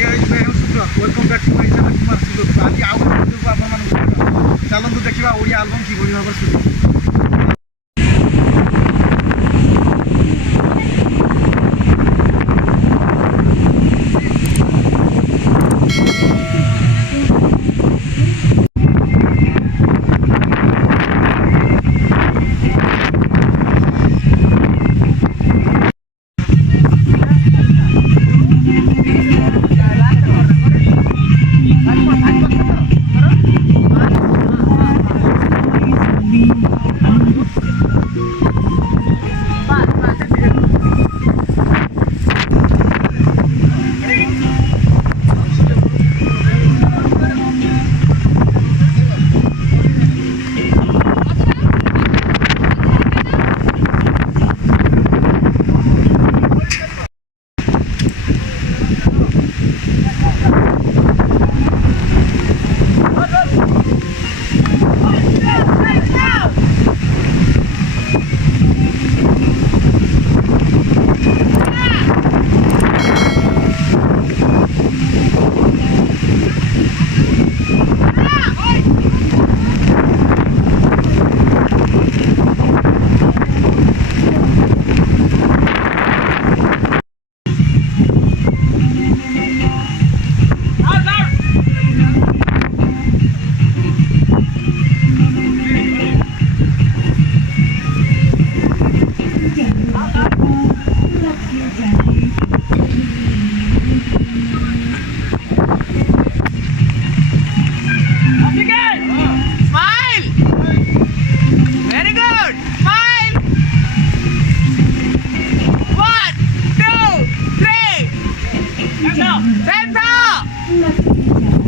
Welcome back to my channel Kumar सुदूर। आज आउ भिडियो आपण चलतु देखा ओडिया आलबम कि भाव सुटिंग।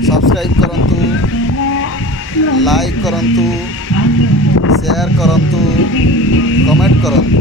सब्सक्राइब करंतु, लाइक करंतु, शेयर करंतु, कमेंट करंतु।